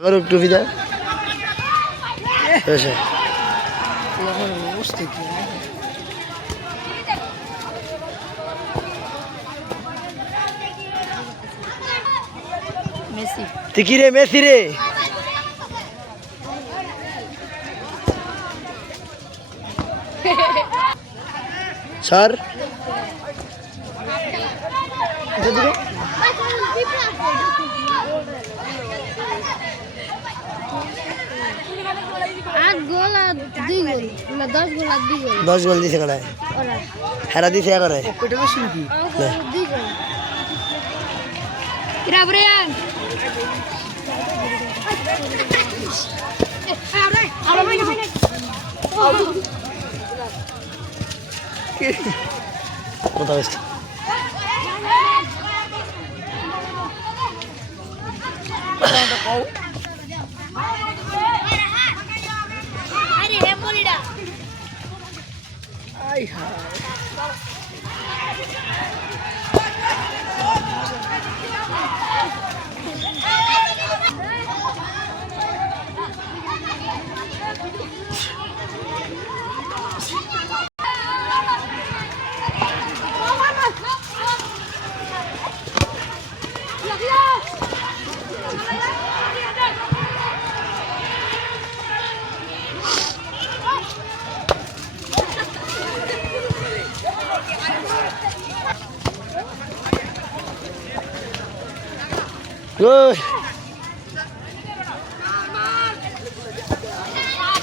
আবার টুপি দা কি রে মেসি রে স্যার दस गोल दिसे कड़ा हेरा दिसे करे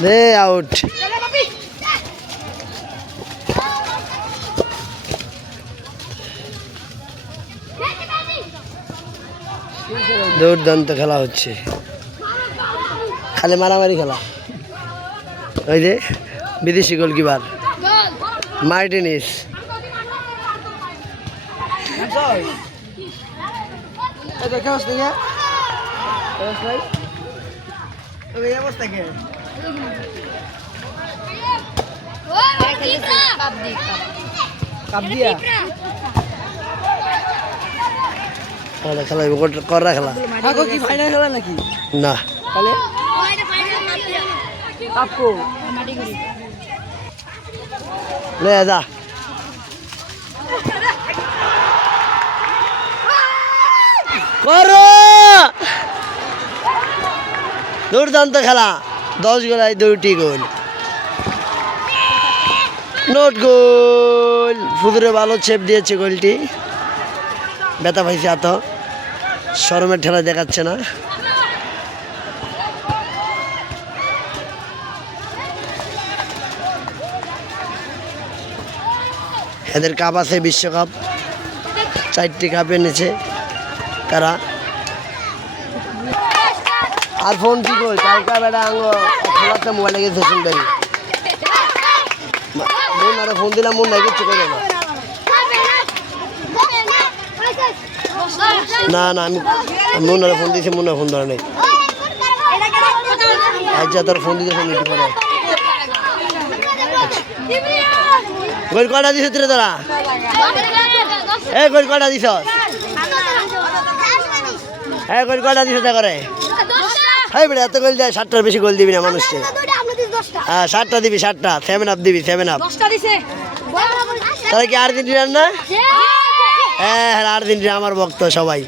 दे आउट দুর্দান্ত খেলা হচ্ছে খালি মারামারি খেলা ওই যে বিদেশি গোলকিপার মার্টিনেজ খেলা করা খেলা কি ফাইনাল খেলা নাকি না ले जा करो দুর্দান্ত খেলা 10 গোলায় 2টি গোল নট গোল ফুদুরে ভালো চেপ দিয়েছে গোলটি ব্যথা পাইছে এত শরমের ঠেলা দেখাচ্ছে না এদের কাপ আছে বিশ্বকাপ 4টি কাপ এনেছে তারা আর ফোন কি কই কালকা বেটা আঙ্গ খেলাতে মোবাইলে গেছে সুন্দরী মন আর ফোন দিলাম মন নাই কিছু করে না না আমি মন আর ফোন দিয়েছি মন আর ফোন ধরে নেই আচ্ছা তোর ফোন দিতে ফোন দিতে পারে গোল কটা দিছ তোরা তোরা এ গোল কটা দিছ হ্যাঁ গোল কটা দিছ তা করে হ্যাঁ বেটা এত গোল দেয় 7টার বেশি গোল দিবি না মানুষকে হ্যাঁ 7টা দিবি 7টা 7 আপ দিবি 7 আপ তাহলে কি আর্জেন্টিনার না হ্যাঁ আর্জেন্টিনা আমার ভক্ত সবাই